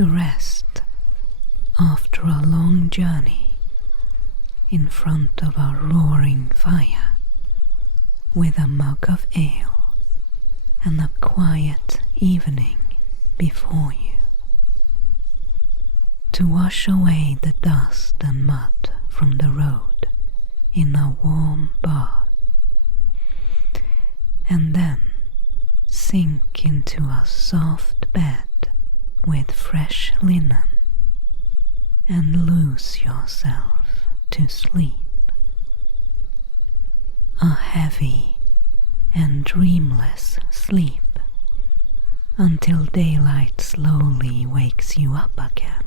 to rest after a long journey in front of a roaring fire with a mug of ale and a quiet evening before you. To wash away the dust and mud from the road in a warm bath, and then sink into a soft bed with fresh linen and lose yourself to sleep. A heavy and dreamless sleep until daylight slowly wakes you up again.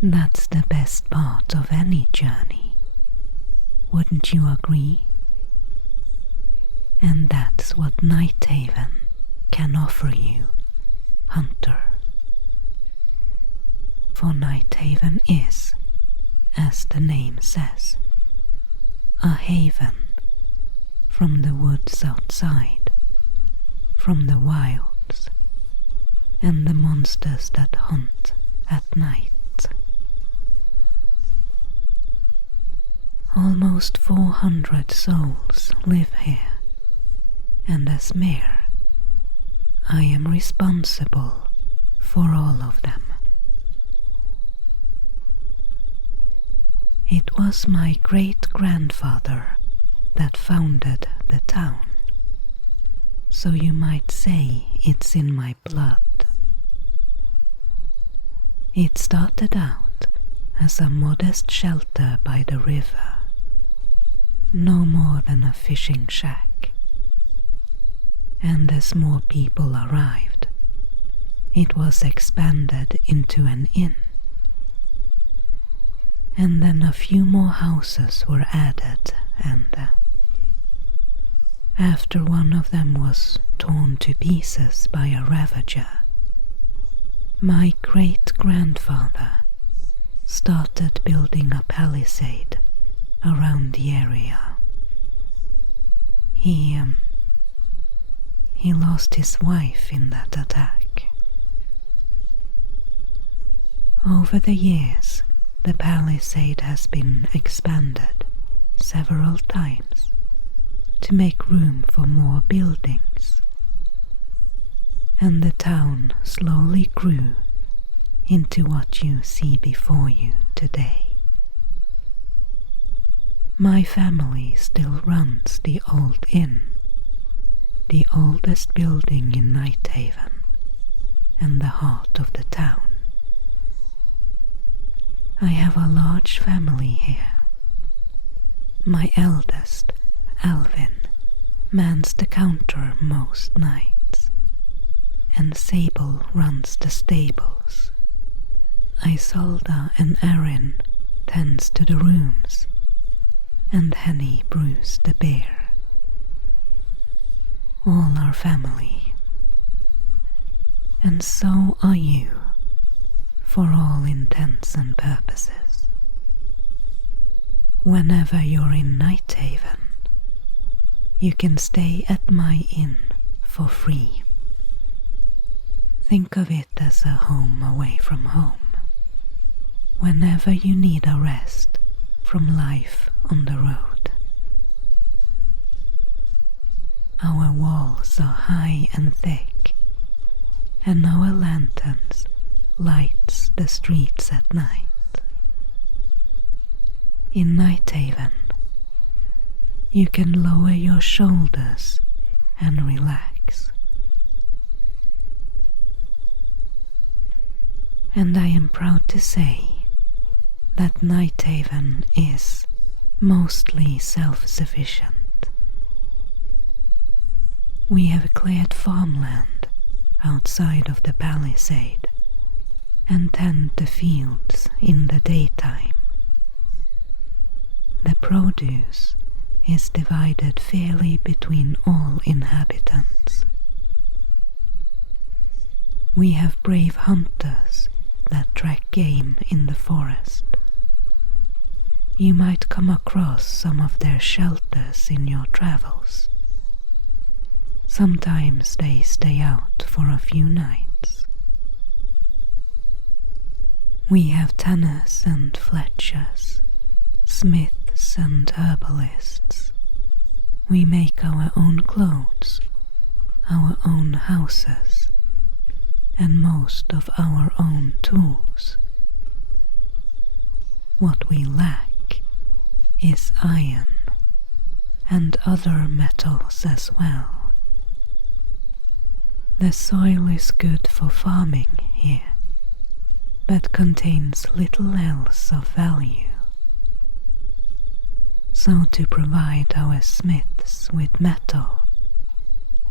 That's the best part of any journey, wouldn't you agree? And that's what Nighthaven can offer you, hunter. For Nighthaven is, as the name says, a haven from the woods outside, from the wilds, and the monsters that hunt at night. Almost 400 souls live here, and as mayor, I am responsible for all of them. It was my great-grandfather that founded the town, so you might say it's in my blood. It started out as a modest shelter by the river, no more than a fishing shack. And as more people arrived, it was expanded into an inn. And then a few more houses were added, and after one of them was torn to pieces by a ravager, my great-grandfather started building a palisade around the area. He lost his wife in that attack. Over the years, the palisade has been expanded several times to make room for more buildings, and the town slowly grew into what you see before you today. My family still runs the old inn, the oldest building in Nighthaven and the heart of the town. I have a large family here. My eldest, Alvin, mans the counter most nights, and Sable runs the stables. Isolda and Erin tends to the rooms, and Henny brews the beer. All our family. And so are you, for all intents and purposes. Whenever you're in Nighthaven, you can stay at my inn for free. Think of it as a home away from home. Whenever you need a rest from life on the road. Our walls are high and thick, and our lanterns lights the streets at night. In Nighthaven, you can lower your shoulders and relax. And I am proud to say that Nighthaven is mostly self-sufficient. We have cleared farmland outside of the palisade and tend the fields in the daytime. The produce is divided fairly between all inhabitants. We have brave hunters that track game in the forest. You might come across some of their shelters in your travels. Sometimes they stay out for a few nights. We have tanners and fletchers, smiths and herbalists. We make our own clothes, our own houses, and most of our own tools. What we lack is iron and other metals as well. The soil is good for farming here, but contains little else of value. So to provide our smiths with metal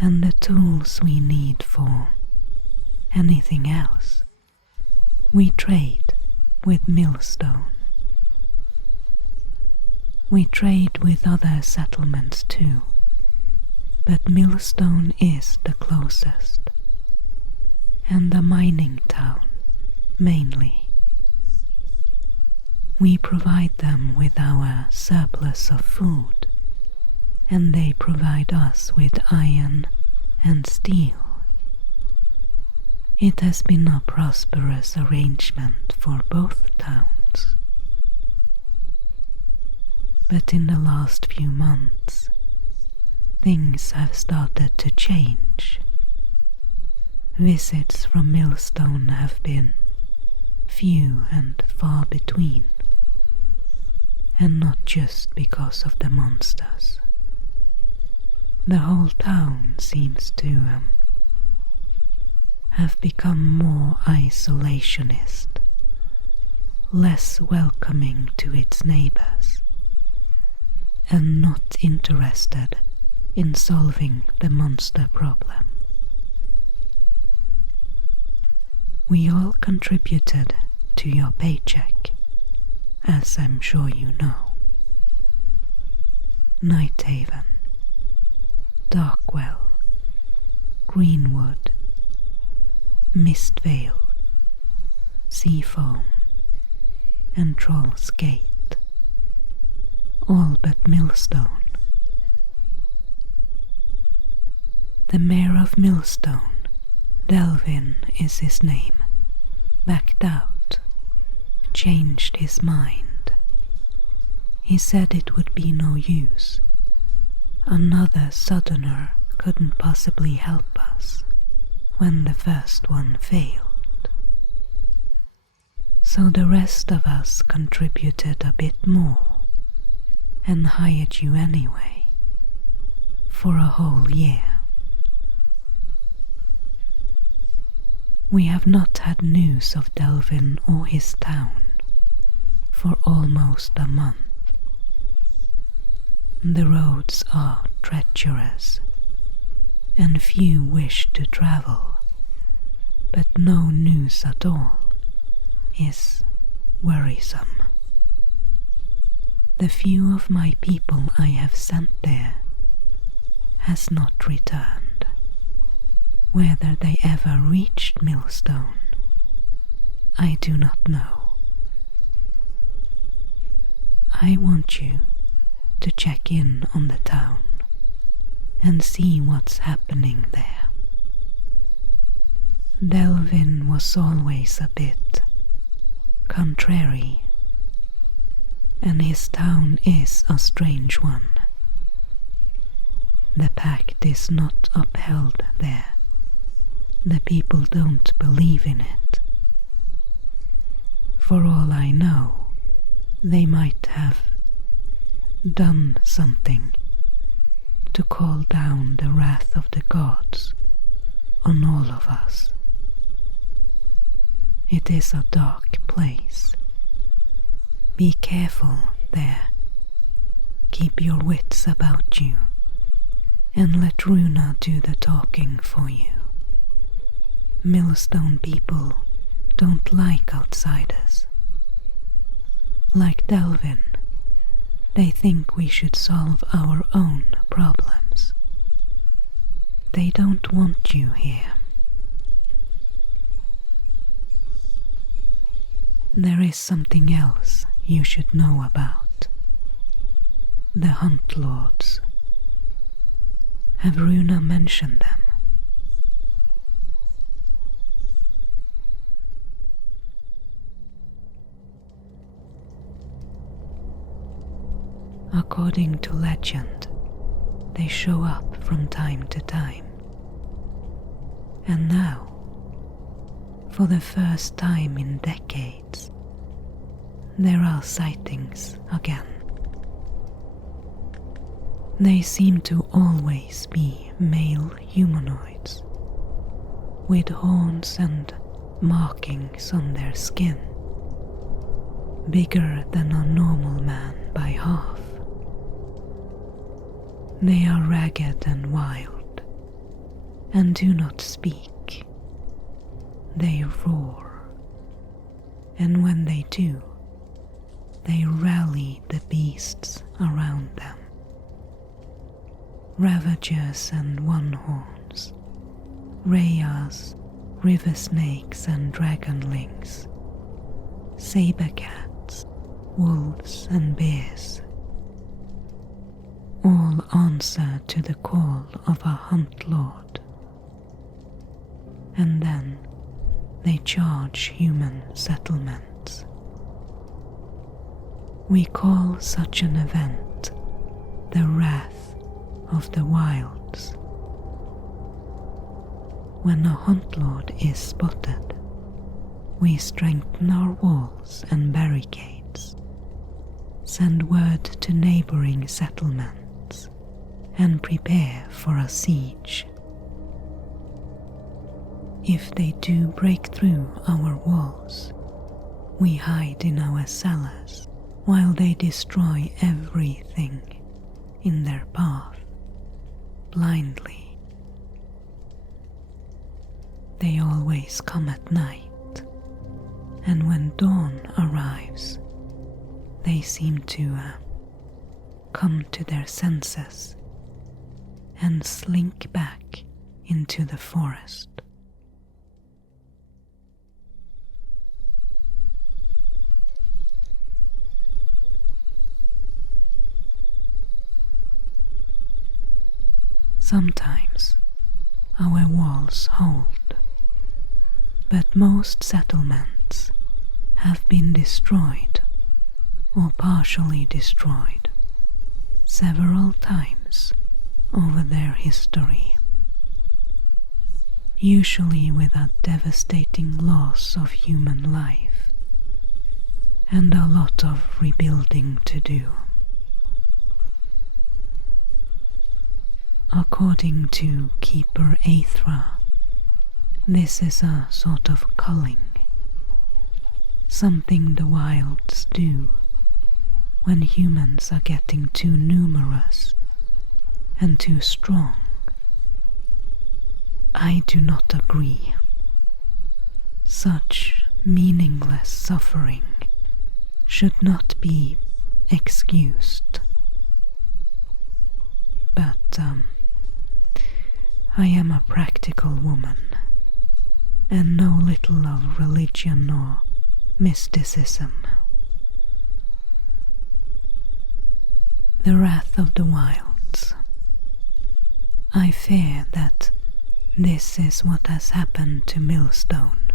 and the tools we need for anything else, we trade with Millstone. We trade with other settlements too, but Millstone is the closest, and a mining town mainly. We provide them with our surplus of food, and they provide us with iron and steel. It has been a prosperous arrangement for both towns. But in the last few months, things have started to change. Visits from Millstone have been few and far between, and not just because of the monsters. The whole town seems to have become more isolationist, less welcoming to its neighbors, and not interested in solving the monster problem. We all contributed to your paycheck, as I'm sure you know. Nighthaven, Darkwell, Greenwood, Mistvale, Seafoam, and Troll's Gate, all but Millstone. The Mayor of Millstone, Delvin is his name, backed out, changed his mind. He said it would be no use. Another Southerner couldn't possibly help us when the first one failed. So the rest of us contributed a bit more and hired you anyway for a whole year. We have not had news of Delvin or his town for almost a month. The roads are treacherous, and few wish to travel, but no news at all is worrisome. The few of my people I have sent there has not returned. Whether they ever reached Millstone, I do not know. I want you to check in on the town and see what's happening there. Delvin was always a bit contrary, and his town is a strange one. The pact is not upheld there. The people don't believe in it. For all I know, they might have done something to call down the wrath of the gods on all of us. It is a dark place. Be careful there. Keep your wits about you, and let Runa do the talking for you. Millstone people don't like outsiders. Like Delvin, they think we should solve our own problems. They don't want you here. There is something else you should know about. The Huntlords. Have Runa mentioned them? According to legend, they show up from time to time. And now, for the first time in decades, there are sightings again. They seem to always be male humanoids, with horns and markings on their skin, bigger than a normal man by half. They are ragged and wild, and do not speak. They roar, and when they do, they rally the beasts around them. Ravagers and one-horns, rayas, river snakes and dragonlings, saber cats, wolves and bears, all answer to the call of a Huntlord. And then they charge human settlements. We call such an event the Wrath of the Wilds. When a Huntlord is spotted, we strengthen our walls and barricades, send word to neighboring settlements, and prepare for a siege. If they do break through our walls, we hide in our cellars while they destroy everything in their path, blindly. They always come at night, and when dawn arrives, they seem to come to their senses and slink back into the forest. Sometimes our walls hold, but most settlements have been destroyed or partially destroyed several times over their history, usually with a devastating loss of human life and a lot of rebuilding to do. According to Keeper Aethra, this is a sort of culling, something the wilds do when humans are getting too numerous and too strong. I do not agree. Such meaningless suffering should not be excused. But I am a practical woman and know little of religion or mysticism. The Wrath of the Wilds. I fear that this is what has happened to Millstone.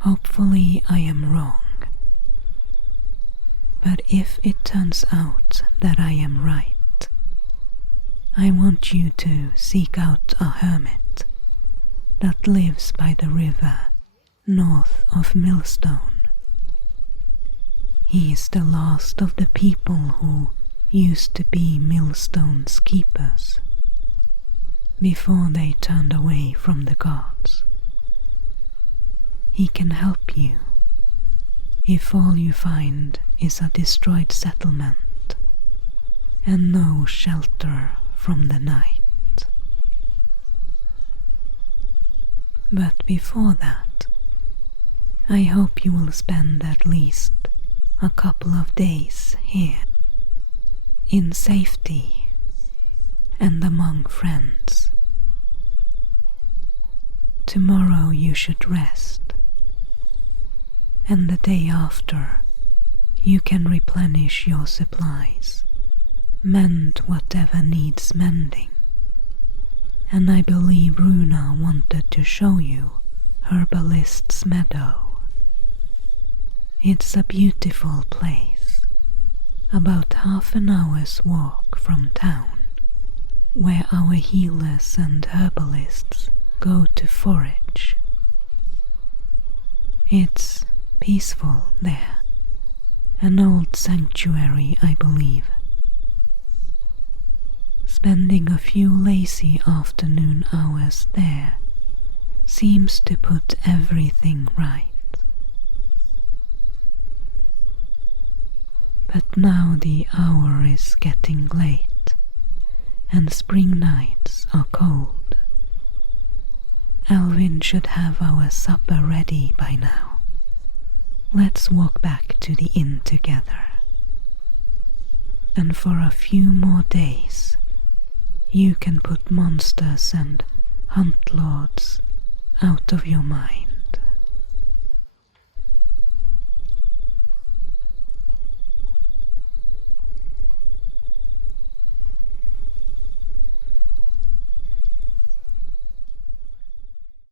Hopefully I am wrong. But if it turns out that I am right, I want you to seek out a hermit that lives by the river north of Millstone. He is the last of the people who used to be Millstone's keepers, before they turned away from the gods. He can help you if all you find is a destroyed settlement and no shelter from the night. But before that, I hope you will spend at least a couple of days here, in safety and among friends. Tomorrow you should rest, and the day after you can replenish your supplies, mend whatever needs mending, and I believe Runa wanted to show you Herbalist's Meadow. It's a beautiful place, about half an hour's walk from town, where our healers and herbalists go to forage. It's peaceful there, an old sanctuary, I believe. Spending a few lazy afternoon hours there seems to put everything right. But now the hour is getting late, and spring nights are cold. Alvin should have our supper ready by now. Let's walk back to the inn together. And for a few more days, you can put monsters and Huntlords out of your mind.